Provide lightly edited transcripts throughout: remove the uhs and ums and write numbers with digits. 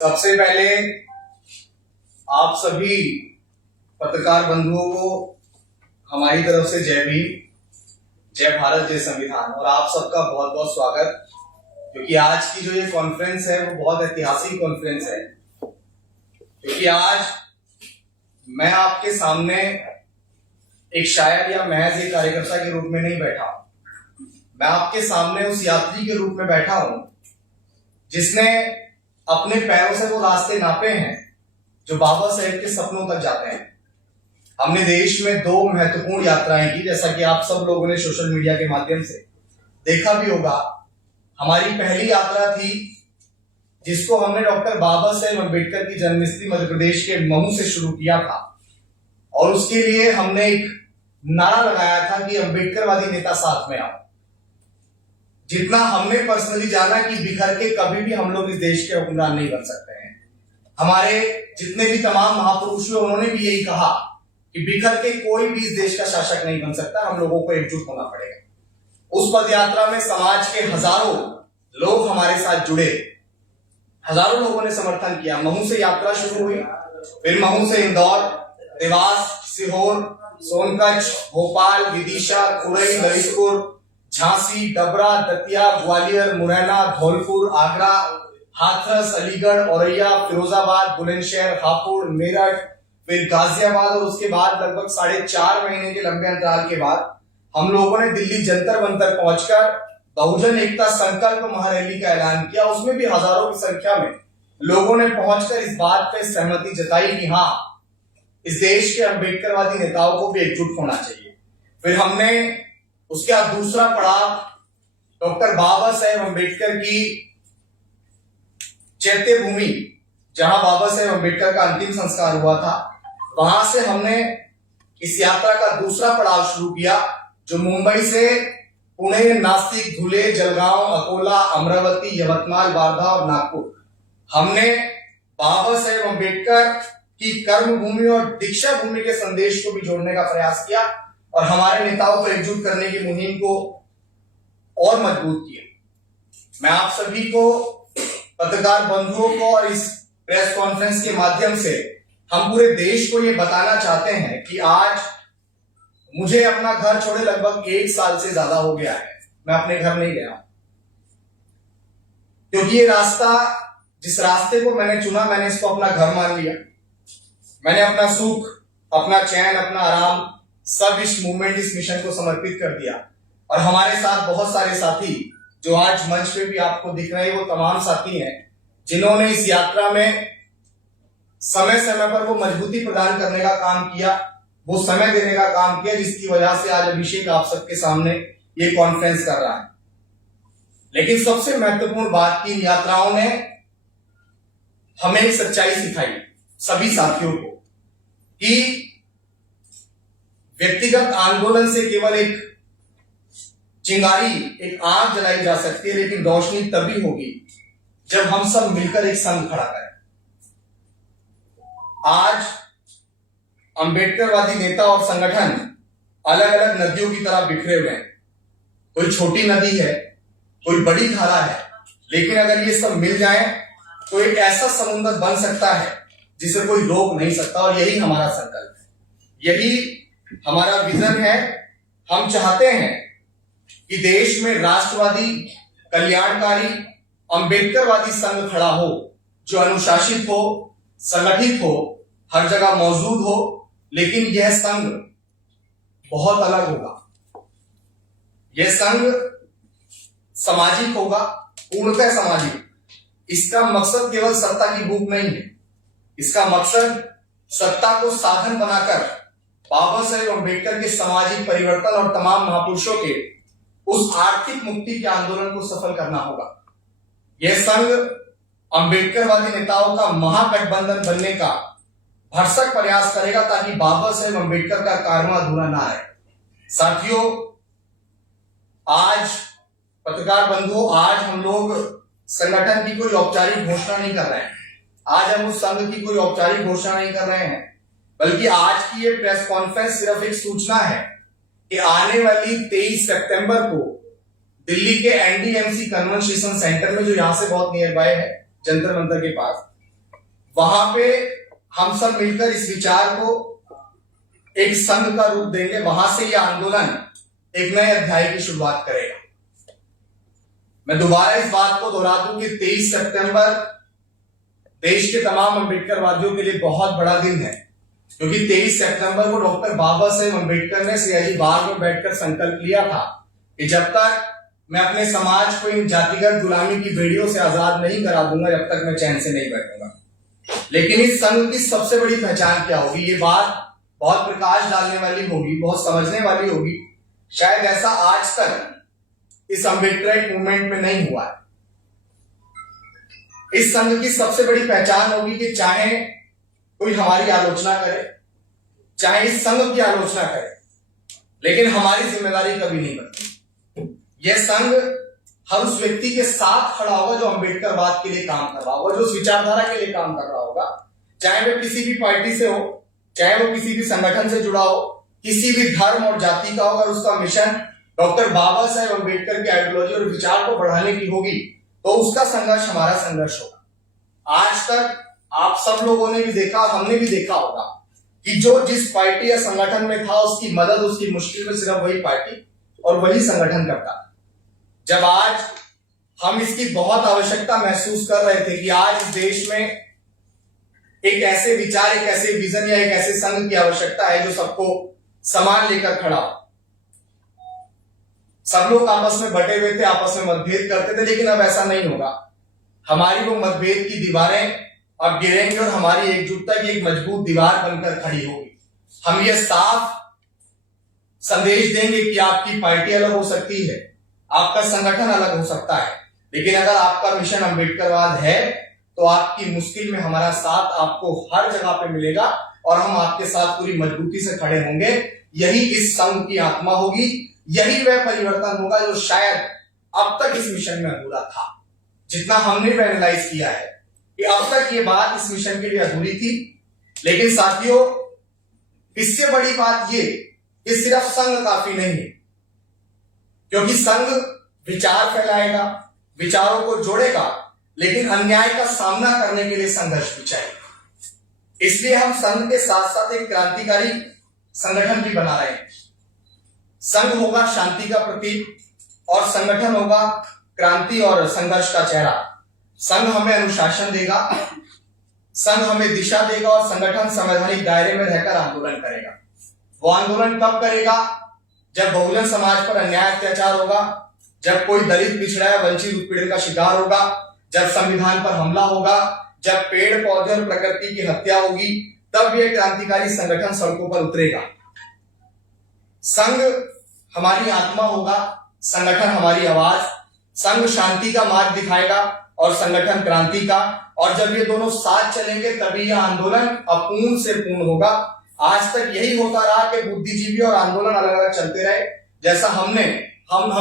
सबसे पहले आप सभी पत्रकार बंधुओं को हमारी तरफ से जय भीम, जय भारत, जय संविधान। और आप सबका बहुत बहुत स्वागत, क्योंकि आज की जो ये कॉन्फ्रेंस है वो बहुत ऐतिहासिक कॉन्फ्रेंस है। क्योंकि आज मैं आपके सामने एक शायर या महज एक कार्यकर्ता के रूप में नहीं बैठा हूं, मैं आपके सामने उस यात्री के रूप में बैठा हूं जिसने अपने पैरों से वो रास्ते नापे हैं जो बाबा साहेब के सपनों तक जाते हैं। हमने देश में दो महत्वपूर्ण यात्राएं की, जैसा कि आप सब लोगों ने सोशल मीडिया के माध्यम से देखा भी होगा। हमारी पहली यात्रा थी जिसको हमने डॉक्टर बाबा साहेब अम्बेडकर की जन्मस्थली मध्य प्रदेश के महू से शुरू किया था, और उसके लिए हमने एक नारा लगाया था कि अम्बेडकरवादी नेता साथ में आओ। जितना हमने पर्सनली जाना कि बिखर के कभी भी हम लोग इस देश के हुक्मरान नहीं बन सकते हैं। हमारे जितने भी तमाम महापुरुष हुए उन्होंने भी यही कहा कि बिखर के कोई भी इस देश का शासक नहीं बन सकता, हम लोगों को एकजुट होना पड़ेगा। उस पद यात्रा में समाज के हजारों लोग हमारे साथ जुड़े, हजारों लोगों ने समर्थन किया। महू से यात्रा शुरू हुई, फिर महू से इंदौर, देवास, सीहोर, सोनकच्छ, भोपाल, विदिशा, खुरई, ललितपुर, झांसी, डबरा, दतिया, ग्वालियर, मुरैना, धौलपुर, आगरा, हाथरस, अलीगढ़, औरैया, फिरोजाबाद, बुलंदशहर, हापुड़, मेरठ, फिर गाजियाबाद, और उसके बाद लगभग 4.5 महीने के लंबे अंतराल के बाद हम लोगों ने दिल्ली जंतर मंतर पहुंचकर बहुजन एकता संकल्प महारैली का ऐलान किया। उसमें भी हजारों की संख्या में लोगों ने पहुंचकर इस बात पे सहमति जताई कि हाँ, इस देश के अम्बेडकरवादी नेताओं को भी एकजुट होना चाहिए। फिर हमने उसके बाद दूसरा पड़ाव डॉक्टर बाबा साहेब अम्बेडकर की चैत्य भूमि, जहां बाबा साहेब अम्बेडकर का अंतिम संस्कार हुआ था, वहां से हमने इस यात्रा का दूसरा पड़ाव शुरू किया, जो मुंबई से पुणे, नासिक, धुले, जलगांव, अकोला, अमरावती, यवतमाल, वार्धा और नागपुर। हमने बाबा साहेब अम्बेडकर की कर्मभूमि और दीक्षा भूमि के संदेश को भी जोड़ने का प्रयास किया और हमारे नेताओं को एकजुट करने की मुहिम को और मजबूत किया। मैं आप सभी को, पत्रकार बंधुओं को, और इस प्रेस कॉन्फ्रेंस के माध्यम से हम पूरे देश को ये बताना चाहते हैं कि आज मुझे अपना घर छोड़े लगभग 1 साल से ज्यादा हो गया है। मैं अपने घर नहीं गया, क्योंकि ये रास्ता, जिस रास्ते को मैंने चुना, मैंने इसको अपना घर मान लिया। मैंने अपना सुख, अपना चैन, अपना आराम सब इस मूवमेंट, इस मिशन को समर्पित कर दिया। और हमारे साथ बहुत सारे साथी जो आज मंच पे भी आपको दिख रहे हैं, वो तमाम साथी हैं जिन्होंने इस यात्रा में समय समय पर वो मजबूती प्रदान करने का काम किया, वो समय देने का काम किया, जिसकी वजह से आज अभिषेक आप सबके सामने ये कॉन्फ्रेंस कर रहा है। लेकिन सबसे महत्वपूर्ण बात की, इन यात्राओं ने हमें एक सच्चाई सिखाई सभी साथियों को कि व्यक्तिगत आंदोलन से केवल एक चिंगारी, एक आग जलाई जा सकती है, लेकिन रोशनी तभी होगी जब हम सब मिलकर एक संघ खड़ा करें। आज अम्बेडकरवादी नेता और संगठन अलग अलग नदियों की तरह बिखरे हुए हैं। कोई छोटी नदी है, कोई बड़ी धारा है, लेकिन अगर ये सब मिल जाएं तो एक ऐसा समुद्र बन सकता है जिसे कोई रोक नहीं सकता। और यही हमारा संकल्प है, यही हमारा विजन है। हम चाहते हैं कि देश में राष्ट्रवादी, कल्याणकारी, अम्बेडकरवादी संघ खड़ा हो, जो अनुशासित हो, संगठित हो, हर जगह मौजूद हो। लेकिन यह संघ बहुत अलग होगा। यह संघ सामाजिक होगा, पूर्णतः सामाजिक। इसका मकसद केवल सत्ता की भूख नहीं है, इसका मकसद सत्ता को साधन बनाकर बाबा साहेब अम्बेडकर के सामाजिक परिवर्तन और तमाम महापुरुषों के उस आर्थिक मुक्ति के आंदोलन को सफल करना होगा। यह संघ अम्बेडकरवादी नेताओं का महागठबंधन बनने का भरसक प्रयास करेगा, ताकि बाबा साहेब अम्बेडकर का कारवां अधूरा ना रहे। साथियों, आज पत्रकार बंधुओं, आज हम लोग संगठन की कोई औपचारिक घोषणा नहीं कर रहे हैं। आज हम उस संघ की कोई औपचारिक घोषणा नहीं कर रहे हैं, बल्कि आज की ये प्रेस कॉन्फ्रेंस सिर्फ एक सूचना है कि आने वाली 23 सितंबर को दिल्ली के एनडीएमसी कन्वेंशन सेंटर में, जो यहां से बहुत नियर बाय है, जंतर मंतर के पास, वहां पे हम सब मिलकर इस विचार को एक संघ का रूप देंगे। वहां से ये आंदोलन एक नए अध्याय की शुरुआत करेगा। मैं दोबारा इस बात को दोहरा दूं कि 23 सितंबर देश के तमाम अम्बेडकरवादियों के लिए बहुत बड़ा दिन है, क्योंकि 23 सितंबर को डॉक्टर बाबा साहेब अम्बेडकर ने सियाजी बाग में बैठकर संकल्प लिया था कि जब तक मैं अपने समाज को इन जातिगत गुलामी की बेड़ियों से आजाद नहीं करा दूंगा, जब तक मैं चैन से नहीं बैठूंगा। लेकिन इस संघ की सबसे बड़ी पहचान क्या होगी? ये बात बहुत प्रकाश डालने वाली होगी, बहुत समझने वाली होगी। शायद ऐसा आज तक इस अम्बेडकर मूवमेंट में नहीं हुआ है। इस संघ की सबसे बड़ी पहचान होगी कि चाहे कोई हमारी आलोचना करे, चाहे इस संघ की आलोचना करे, लेकिन हमारी जिम्मेदारी कभी नहीं बनती। यह संघ हर उस व्यक्ति के साथ खड़ा होगा जो अम्बेडकरवाद के लिए काम कर रहा होगा, जो उस विचारधारा के लिए काम कर रहा होगा, चाहे वह किसी भी पार्टी से हो, चाहे वो किसी भी संगठन से जुड़ा हो, किसी भी धर्म और जाति का हो। अगर उसका मिशन डॉक्टर बाबा साहेब अम्बेडकर की आइडियोलॉजी और विचार को बढ़ाने की होगी तो उसका संघर्ष हमारा संघर्ष होगा। आज तक आप सब लोगों ने भी देखा, हमने भी देखा होगा कि जो जिस पार्टी या संगठन में था उसकी मदद, उसकी मुश्किल में सिर्फ वही पार्टी और वही संगठन करता। जब आज हम इसकी बहुत आवश्यकता महसूस कर रहे थे कि आज इस देश में एक ऐसे विचार, एक ऐसे विजन या एक ऐसे संघ की आवश्यकता है जो सबको समान लेकर खड़ा हो। सब लोग आपस में बटे हुए थे, आपस में मतभेद करते थे, लेकिन अब ऐसा नहीं होगा। हमारी वो मतभेद की दीवारें अब गिरेंगी और हमारी एकजुटता की एक मजबूत दीवार बनकर खड़ी होगी। हम ये साफ संदेश देंगे कि आपकी पार्टी अलग हो सकती है, आपका संगठन अलग हो सकता है, लेकिन अगर आपका मिशन अम्बेडकरवाद है तो आपकी मुश्किल में हमारा साथ आपको हर जगह पे मिलेगा और हम आपके साथ पूरी मजबूती से खड़े होंगे। यही इस संघ की आत्मा होगी, यही वह परिवर्तन होगा जो शायद अब तक इस मिशन में अधूरा था। जितना हमने भी एनालाइज किया है कि अब तक ये बात इस मिशन के लिए अधूरी थी, लेकिन साथियों इससे बड़ी बात ये कि सिर्फ संघ काफी नहीं है, क्योंकि संघ विचार फैलाएगा, विचारों को जोड़ेगा, लेकिन अन्याय का सामना करने के लिए संघर्ष भी चाहिए। इसलिए हम संघ के साथ साथ एक क्रांतिकारी संगठन भी बना रहे हैं। संघ होगा शांति का प्रतीक और संगठन होगा क्रांति और संघर्ष का चेहरा। संघ हमें अनुशासन देगा, संघ हमें दिशा देगा और संगठन संवैधानिक दायरे में रहकर आंदोलन करेगा। वो आंदोलन कब करेगा? जब बहुजन समाज पर अन्याय अत्याचार होगा, जब कोई दलित, पिछड़ा या वंचित उत्पीड़न का शिकार होगा, जब संविधान पर हमला होगा, जब पेड़ पौधे और प्रकृति की हत्या होगी, तब यह क्रांतिकारी संगठन सड़कों पर उतरेगा। संघ हमारी आत्मा होगा, संगठन हमारी आवाज। संघ शांति का मार्ग दिखाएगा और संगठन क्रांति का, और जब ये दोनों साथ चलेंगे तभी यह आंदोलन अपूर्ण से पूर्ण होगा। आज तक यही होता रहा कि बुद्धिजीवी और आंदोलन अलग अलग चलते रहे। जैसा हम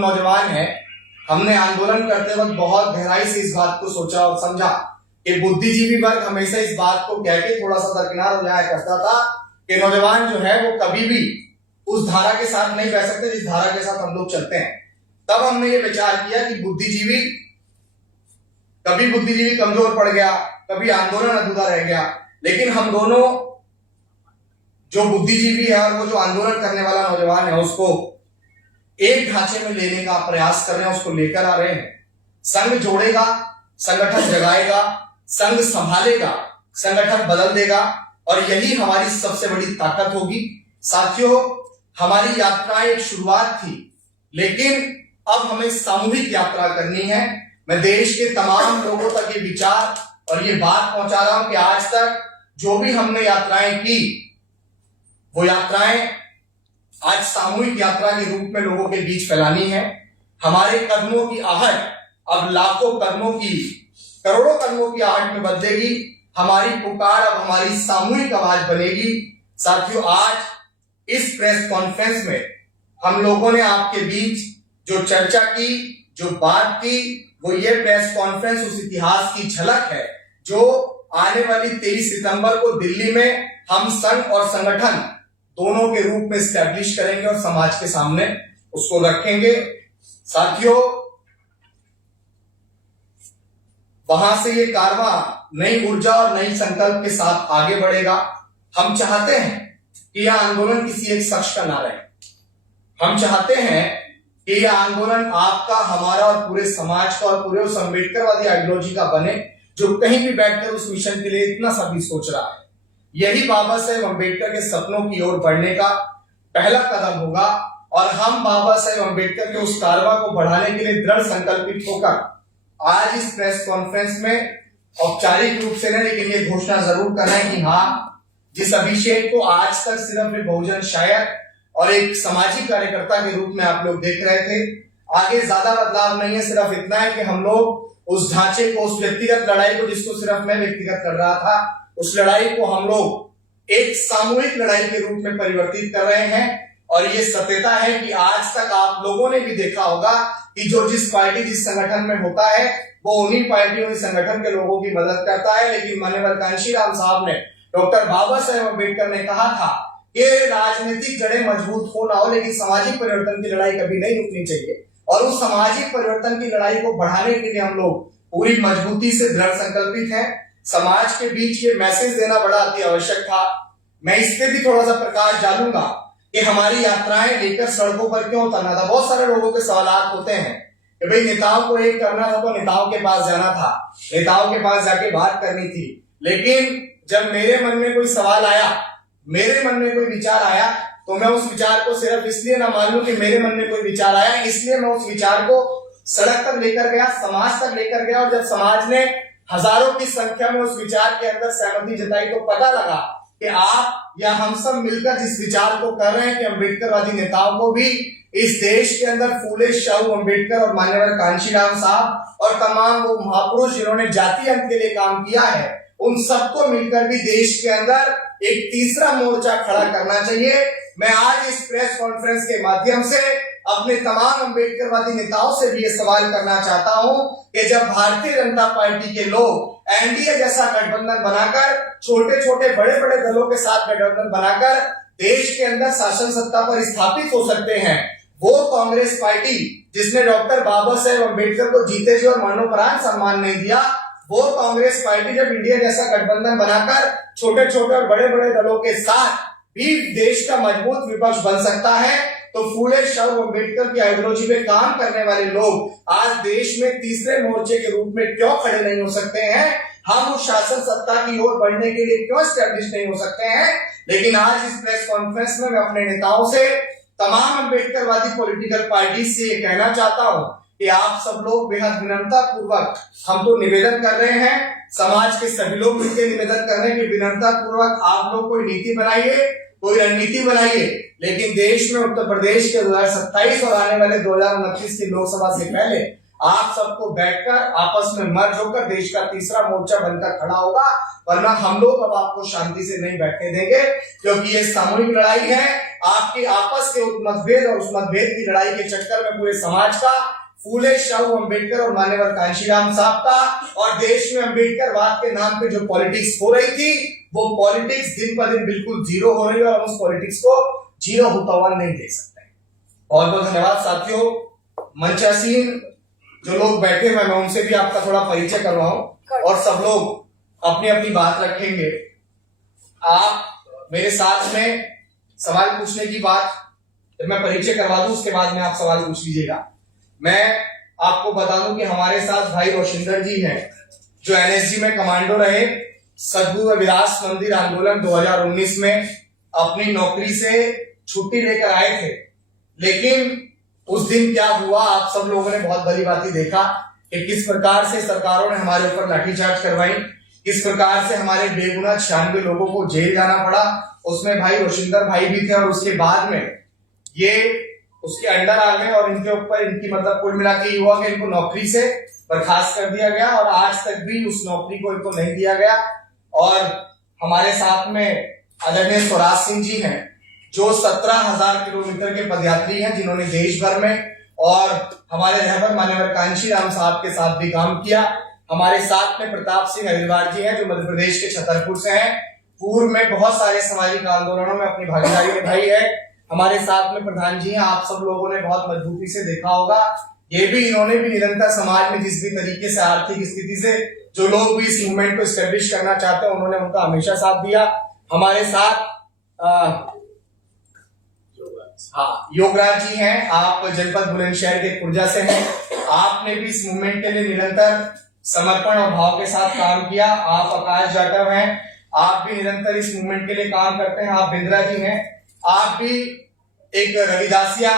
नौजवान हैं, हमने आंदोलन करते वक्त बहुत गहराई से इस बात को सोचा और समझा कि बुद्धिजीवी वर्ग हमेशा इस बात को कह के थोड़ा सा दरकिनार हो जाया करता था कि नौजवान जो है वो कभी भी उस धारा के साथ नहीं बह सकते जिस धारा के साथ हम लोग चलते हैं। तब हमने ये विचार किया कि कभी बुद्धिजीवी कमजोर पड़ गया, कभी आंदोलन अधूरा रह गया, लेकिन हम दोनों, जो बुद्धिजीवी है और वो जो आंदोलन करने वाला नौजवान है, उसको एक ढांचे में लेने का प्रयास कर रहे हैं, उसको लेकर आ रहे हैं। संघ जोड़ेगा, संगठन जगाएगा, संघ संभालेगा, संगठन बदल देगा, और यही हमारी सबसे बड़ी ताकत होगी। साथियों, हमारी यात्रा एक शुरुआत थी, लेकिन अब हमें सामूहिक यात्रा करनी है। मैं देश के तमाम लोगों तक ये विचार और ये बात पहुंचा रहा हूं कि आज तक जो भी हमने यात्राएं की, वो यात्राएं आज सामूहिक यात्रा के रूप में लोगों के बीच फैलानी है। हमारे कदमों की आहट अब लाखों कदमों की, करोड़ों कदमों की आहट में बदलेगी। हमारी पुकार अब हमारी सामूहिक आवाज बनेगी। साथियों, आज इस प्रेस कॉन्फ्रेंस में हम लोगों ने आपके बीच जो चर्चा की, जो बात की, वो ये प्रेस कॉन्फ्रेंस उस इतिहास की झलक है जो आने वाली 23 सितंबर को दिल्ली में हम संघ और संगठन दोनों के रूप में स्टैब्लिश करेंगे और समाज के सामने उसको रखेंगे। साथियों, वहां से ये कारवां नई ऊर्जा और नई संकल्प के साथ आगे बढ़ेगा। हम चाहते हैं कि यह आंदोलन किसी एक शख्स का ना रहे। हम चाहते हैं कि यह आंदोलन आपका, हमारा और पूरे समाज का और पूरे उस अम्बेडकरवादी आइडियोलॉजी का बने जो कहीं भी बैठकर उस मिशन के लिए इतना सा भी सोच रहा है। यही बाबा साहेब अम्बेडकर के सपनों की ओर बढ़ने का पहला कदम होगा और हम बाबा साहेब अम्बेडकर के उस कारवां को बढ़ाने के लिए दृढ़ संकल्पित होकर आज इस प्रेस कॉन्फ्रेंस में औपचारिक रूप से नहीं, लेकिन ये घोषणा जरूर करना है कि हाँ, जिस अभिषेक को आज तक सिर्फ एक बहुजन शायर और एक सामाजिक कार्यकर्ता के रूप में आप लोग देख रहे थे, आगे ज्यादा बदलाव नहीं है। सिर्फ इतना है कि हम लोग उस ढांचे को, उस व्यक्तिगत लड़ाई को, जिसको सिर्फ मैं व्यक्तिगत लड़ रहा था, उस लड़ाई को हम लोग एक सामूहिक लड़ाई के रूप में परिवर्तित कर रहे हैं। और ये सत्यता है कि आज तक आप लोगों ने भी देखा होगा कि जो जिस पार्टी, जिस संगठन में होता है, वो उन्हीं पार्टियों, उन्हीं संगठन के लोगों की मदद करता है। लेकिन माननीय कांशीराम साहब ने, डॉक्टर बाबा साहेब अम्बेडकर ने कहा था कि राजनीतिक जड़ें मजबूत हो ना हो, लेकिन सामाजिक परिवर्तन की लड़ाई कभी नहीं रुकनी चाहिए। और उस सामाजिक परिवर्तन की लड़ाई को बढ़ाने के लिए हम लोग पूरी मजबूती से दृढ़ संकल्पित हैं। समाज के बीच ये मैसेज देना बड़ा अति आवश्यक था। मैं इस पे भी थोड़ा सा प्रकाश डालूंगा कि हमारी यात्राएं लेकर सड़कों पर क्यों उतरना था। बहुत सारे लोगों के सवाल होते हैं कि भाई नेताओं को एक करना था तो नेताओं के पास जाना था, नेताओं के पास जाके बात करनी थी। लेकिन जब मेरे मन में कोई सवाल आया, मेरे मन में कोई विचार आया, तो मैं उस विचार को सिर्फ इसलिए ना मान लूं कि मेरे मन में कोई विचार आया, इसलिए मैं उस विचार को सड़क तक लेकर गया, समाज तक लेकर गया। और जब समाज ने हजारों की संख्या में उस विचार के अंदर सहमति जताई, तो पता लगा कि आप या हम सब मिलकर जिस विचार को कर रहे हैं कि अम्बेडकरवादी नेताओं को भी इस देश के अंदर फूले शाहू अम्बेडकर और मान्यवर कांशीराम साहब और तमाम वो महापुरुष जिन्होंने जातीय अंत के लिए काम किया है, उन सबको मिलकर भी देश के अंदर एक तीसरा मोर्चा खड़ा करना चाहिए। मैं आज इस प्रेस कॉन्फ्रेंस के माध्यम से अपने तमाम अम्बेडकरवादी नेताओं से भी ये सवाल करना चाहता हूं कि जब भारतीय जनता पार्टी के लोग एनडीए जैसा गठबंधन बनाकर, छोटे छोटे बड़े बड़े दलों के साथ गठबंधन बनाकर देश के अंदर शासन सत्ता पर स्थापित हो सकते हैं, वो कांग्रेस पार्टी जिसने डॉक्टर बाबा साहेब अम्बेडकर को जीते जी और मरणोपरांत सम्मान नहीं दिया, वो कांग्रेस पार्टी जब इंडिया जैसा गठबंधन बनाकर छोटे छोटे और बड़े बड़े दलों के साथ भी देश का मजबूत विपक्ष बन सकता है, तो फूले शाहू अम्बेडकर की आइडियोलॉजी में काम करने वाले लोग आज देश में तीसरे मोर्चे के रूप में क्यों खड़े नहीं हो सकते हैं? हम उस शासन सत्ता की ओर बढ़ने के लिए क्यों स्टैब्लिश नहीं हो सकते हैं? लेकिन आज इस प्रेस कॉन्फ्रेंस में मैं अपने नेताओं से, तमाम अम्बेडकरवादी पॉलिटिकल पार्टी से ये कहना चाहता हूं कि आप सब लोग बेहद विनम्रता पूर्वक हम तो निवेदन कर रहे हैं, समाज के सभी लोग मिलकर निवेदन कर रहे हैं कि विनम्रता पूर्वक आप लोग कोई नीति बनाइए, कोई रणनीति बनाइए, लेकिन देश में उत्तर प्रदेश के 2027 और आने वाले 2029 की लोकसभा से पहले आप सबको बैठकर आपस में मर्ज होकर देश का तीसरा मोर्चा बनकर खड़ा होगा। वरना हम लोग अब आपको शांति से नहीं बैठने देंगे, क्योंकि ये सामूहिक लड़ाई है। आपके आपस के मतभेद और उस मतभेद की लड़ाई के चक्कर में पूरे समाज का, फूले शाहू अम्बेडकर और मान्यवर कांशीराम साहब का और देश में अम्बेडकरवाद के नाम पे जो पॉलिटिक्स हो रही थी, वो पॉलिटिक्स दिन पर दिन बिल्कुल जीरो हो रही है और उस पॉलिटिक्स को जीरो होता हुआ नहीं देख सकते। बहुत बहुत धन्यवाद साथियों। मंचासीन जो लोग बैठे हैं, मैं उनसे भी आपका थोड़ा परिचय करवाऊं और सब लोग अपनी अपनी बात रखेंगे। आप मेरे साथ में सवाल पूछने की बात, जब मैं परिचय करवा दूं उसके बाद में आप सवाल पूछ लीजिएगा। मैं आपको बता दूं कि हमारे साथ भाई रोशिंदर जी हैं, जो एनएसजी में कमांडो रहे। सद्गुरु रविदास मंदिर आंदोलन 2019 में अपनी नौकरी से छुट्टी लेकर आए थे, लेकिन उस दिन क्या हुआ आप सब लोगों ने बहुत भली भांति देखा कि किस प्रकार से सरकारों ने हमारे ऊपर लाठीचार्ज करवाई, किस प्रकार से हमारे बेगुनाह 96 लोगों को जेल जाना पड़ा। उसमें भाई रोशिंदर भाई भी थे और उसके बाद में ये उसके अंडर आ गए और इनके ऊपर इनकी मतलब कुल मिला के हुआ कि इनको नौकरी से बर्खास्त कर दिया गया और आज तक भी उस नौकरी को इनको नहीं दिया गया। और हमारे साथ में आदरणीय स्वराज सिंह जी हैं, जो 17,000 किलोमीटर के पदयात्री हैं, जिन्होंने देश भर में और हमारे रहबर मान्यवर कांशीराम साहब के साथ भी काम किया। हमारे साथ में प्रताप सिंह हरिद्वार जी हैं, जो मध्य प्रदेश के छतरपुर से हैं, पूर्व में बहुत सारे सामाजिक आंदोलनों में अपनी भागीदारी निभाई है। हमारे साथ में प्रधान जी हैं, आप सब लोगों ने बहुत मजबूती से देखा होगा ये भी इन्होंने भी निरंतर समाज में जिस भी तरीके से आर्थिक स्थिति से जो लोग भी इस मूवमेंट को स्टैब्लिश करना चाहते हैं उन्होंने उनका हमेशा साथ दिया। हमारे साथ योगराज जी हैं, आप जनपद बुलंदशहर के खुर्जा से हैं। आपने भी इस मूवमेंट के लिए निरंतर समर्पण और भाव के साथ काम किया। आप आकाश जाटव हैं, आप भी निरंतर इस मूवमेंट के लिए काम करते हैं। आप बिंद्रा जी हैं, आप भी एक रविदासिया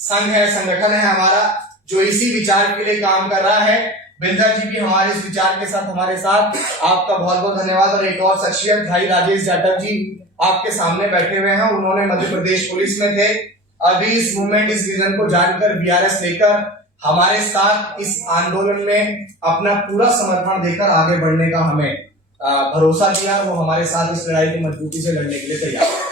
संघ है, संगठन है हमारा जो इसी विचार के लिए काम कर रहा है। बिंद्रा जी भी हमारे इस विचार के साथ हमारे साथ। आपका बहुत बहुत धन्यवाद। और एक और शख्सियत भाई राजेश जाटव जी आपके सामने बैठे हुए हैं, उन्होंने मध्य प्रदेश पुलिस में थे, अभी इस मूवमेंट इस विजन को जानकर बीआरएस लेकर हमारे साथ इस आंदोलन में अपना पूरा समर्थन देकर आगे बढ़ने का हमें भरोसा दिया। वो हमारे साथ इस लड़ाई की मजबूती से लड़ने के लिए तैयार है।